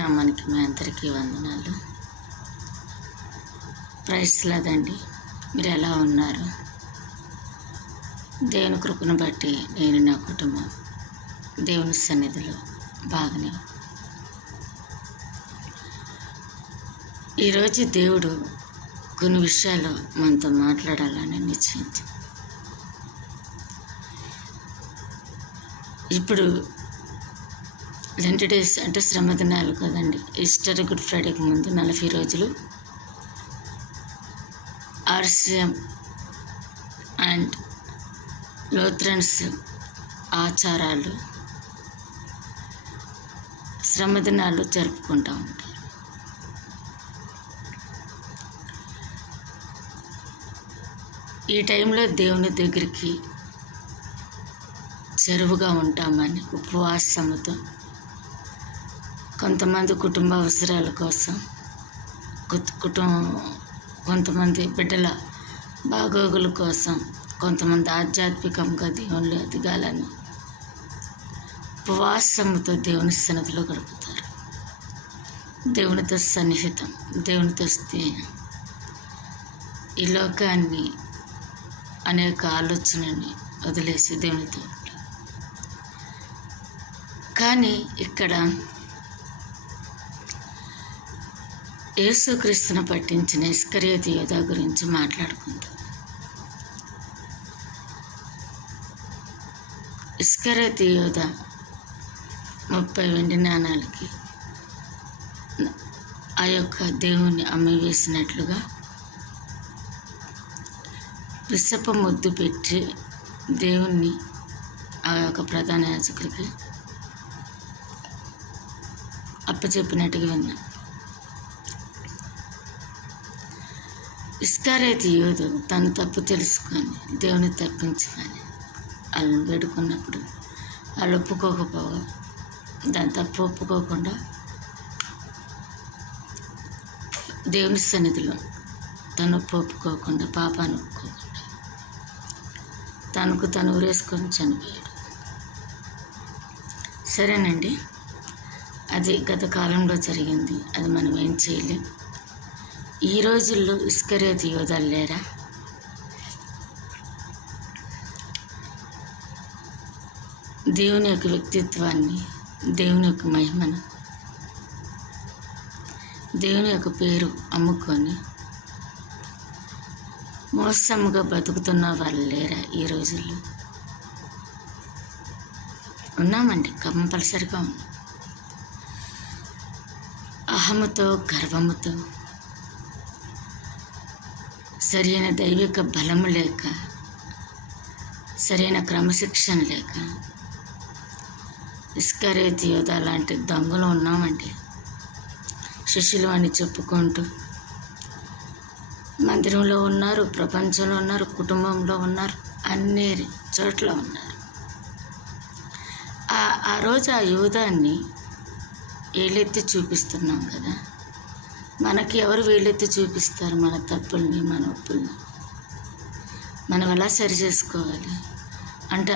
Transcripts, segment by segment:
నామానికి మీ అందరికీ వందనాలు. ప్రైజ్ లాదండి. మీరు ఎలా ఉన్నారు? దేవుని కృపను బట్టి నేను నా కుటుంబం దేవుని సన్నిధిలో బాగానే. ఈరోజు దేవుడు కొన్ని విషయాలు మనతో మాట్లాడాలని నిశ్చయించి, ఇప్పుడు లెంట్ డేస్ అంటే శ్రమ దినాలు కదండి. ఈస్టర్, గుడ్ ఫ్రైడేకి ముందు 40 రోజులు ఆర్సిఎం అండ్ లూథరన్స్ ఆచారాలు శ్రమ దినాలు జరుపుకుంటూ ఉంటారు. ఈ టైంలో దేవుని దగ్గరికి చెరువుగా ఉంటామని ఉపవాసముతో కొంతమంది కుటుంబ అవసరాల కోసం, కొంతమంది బిడ్డల బాగోగుల కోసం, కొంతమంది ఆధ్యాత్మికంగా దేవుళ్ళు ఎదగాలని ఉపవాసముతో దేవుని సన్నిధిలో గడుపుతారు. దేవునితో సన్నిహితం, దేవునితో స్నేహం, ఈ లోకాన్ని అనేక ఆలోచనని వదిలేసి దేవునితో. కానీ ఇక్కడ యేసుక్రీస్తును పట్టించిన ఇస్కరియోతు యోధా గురించి మాట్లాడుకుందాం. ఇస్కరియోతు యోధా 30 వెండి నాణాలకి ఆ యొక్క దేవుణ్ణి అమ్మివేసినట్లుగా విసప ముద్దు పెట్టి దేవుణ్ణి ఆ యొక్క ప్రధాన యాజకుడికి అప్పచెప్పినట్టుగా విన్నాం. ఇస్కరియోతు యోధు తను తప్పు తెలుసుకొని దేవుని తప్పించమని వాళ్ళని వేడుకున్నప్పుడు వాళ్ళు ఒప్పుకోకపోగా, దాని తప్పు ఒప్పుకోకుండా దేవుని సన్నిధిలో తను ఒప్పుకోకుండా, పాపాన్ని ఒప్పుకోకుండా తనకు తను ఊరేసుకొని చనిపోయాడు. సరేనండి, అది గత కాలంలో జరిగింది. అది మనం ఏం చేయలేం. ఈ రోజుల్లో ఇస్కరియోతు యోధాలు లేరా? దేవుని యొక్క వ్యక్తిత్వాన్ని, దేవుని యొక్క మహిమను, దేవుని యొక్క పేరు అమ్ముకొని మోసముగా బతుకుతున్న వాళ్ళు లేరా ఈ రోజుల్లో? ఉన్నామండి, కంపల్సరిగా ఉన్నాం. అహముతో, గర్వముతో, సరైన దైవిక బలము లేక, సరైన క్రమశిక్షణ లేక ఇస్కరియోతు యోధా లాంటి దొంగలు ఉన్నామండి. శిష్యులు అని చెప్పుకుంటూ మందిరంలో ఉన్నారు, ప్రపంచంలో ఉన్నారు, కుటుంబంలో ఉన్నారు, అన్ని చోట్ల ఉన్నారు. ఆ రోజు ఆ యోధాన్ని వేలెత్తి చూపిస్తున్నాం కదా. మనకి ఎవరు వేలెత్తి చూపిస్తారు? మన తప్పుల్ని, మన ఒప్పుల్ని మనం ఎలా సరి చేసుకోవాలి అంటే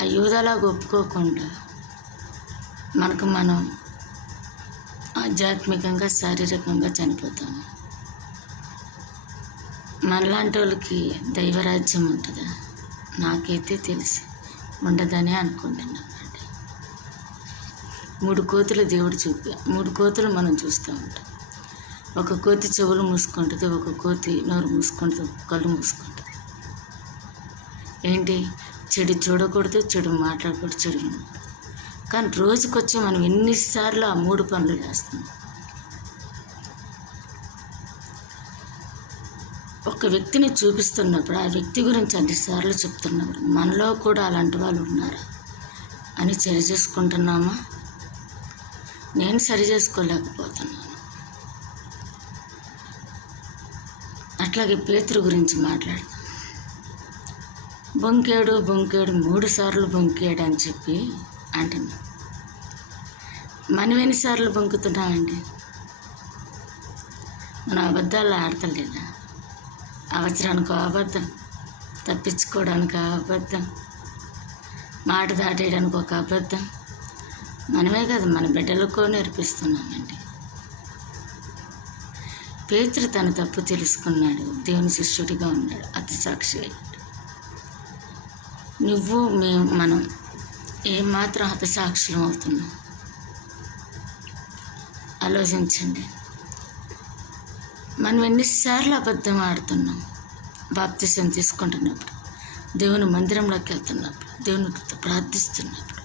ఆ యోధాలాగా ఒప్పుకోకుండా మనకు మనం ఆధ్యాత్మికంగా, శారీరకంగా చనిపోతాము. మనలాంటి వాళ్ళకి దైవరాజ్యం ఉంటుందా? నాకైతే తెలిసి ఉండదని అనుకుంటున్నాను. 3 కోతులు దేవుడు 3 కోతులు మనం చూస్తూ ఉంటాం. ఒక కోతి చెవులు మూసుకుంటుంది, ఒక కోతి నోరు మూసుకుంటుంది, కళ్ళు మూసుకుంటుంది. ఏంటి? చెడు చూడకూడదు, చెడు మాట్లాడకూడదు, చెడు వినకూడదు. కానీ రోజుకొచ్చి మనం ఎన్నిసార్లు ఆ 3 పనులు చేస్తాం. ఒక వ్యక్తిని చూపిస్తున్నప్పుడు ఆ వ్యక్తి గురించి అన్నిసార్లు చెప్తున్నప్పుడు మనలో కూడా అలాంటి వాళ్ళు ఉన్నారా అని సరి చేసుకుంటున్నామా? నేను సరి చేసుకోలేకపోతున్నాను. అట్లాగే పేతురు గురించి మాట్లాడతాం. బొంకేడు 3 సార్లు బొంకాడు అని చెప్పి అంటున్నాం. మనం ఎన్నిసార్లు బొంకుతున్నామండి? మనం అబద్ధాలు ఆడతలేదా? అవసరానికి అబద్ధం, తప్పించుకోవడానికి అబద్ధం, మాట దాటేయడానికి ఒక అబద్ధం. మనమే కదా మన బిడ్డలకు నేర్పిస్తున్నామండి. పేతురు తన తప్పు తెలుసుకున్నాడు, దేవుని శిష్యుడిగా ఉన్నాడు, అతి సాక్షి అయ్యాడు. నువ్వు మనం ఏమాత్రం హతసాక్షులం అవుతున్నాం ఆలోచించండి. మనం ఎన్నిసార్లు అబద్ధం ఆడుతున్నాం. బాప్తిసం తీసుకుంటున్నప్పుడు, దేవుని మందిరంలోకి వెళ్తున్నప్పుడు, దేవునితో ప్రార్థిస్తున్నప్పుడు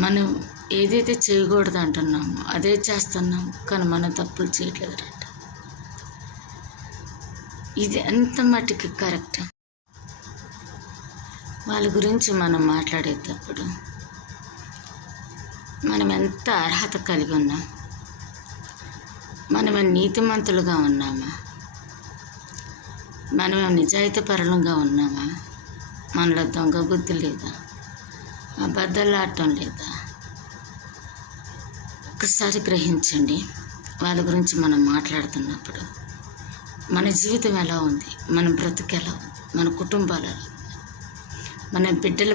మనం ఏదైతే చేయకూడదు అంటున్నామో అదే చేస్తున్నాం, కానీ మనం తప్పులు చేయట్లేదట. ఇది ఎంత మట్టుకి కరెక్ట్? వాళ్ళ గురించి మనం మాట్లాడేటప్పుడు మనం ఎంత అర్హత కలిగి ఉన్నాం? మనమే నీతిమంతులుగా ఉన్నామా? మనమే నిజాయితీ పరులంగా ఉన్నామా? మనలో దొంగ బుద్ధి లేదా? అబద్ధాలు ఆడటం లేదా? ఒకసారి గ్రహించండి. వాళ్ళ గురించి మనం మాట్లాడుతున్నప్పుడు మన జీవితం ఎలా ఉంది, మన బ్రతుకు ఎలా ఉంది, మన కుటుంబాలు ఎలా ఉంది, మన బిడ్డల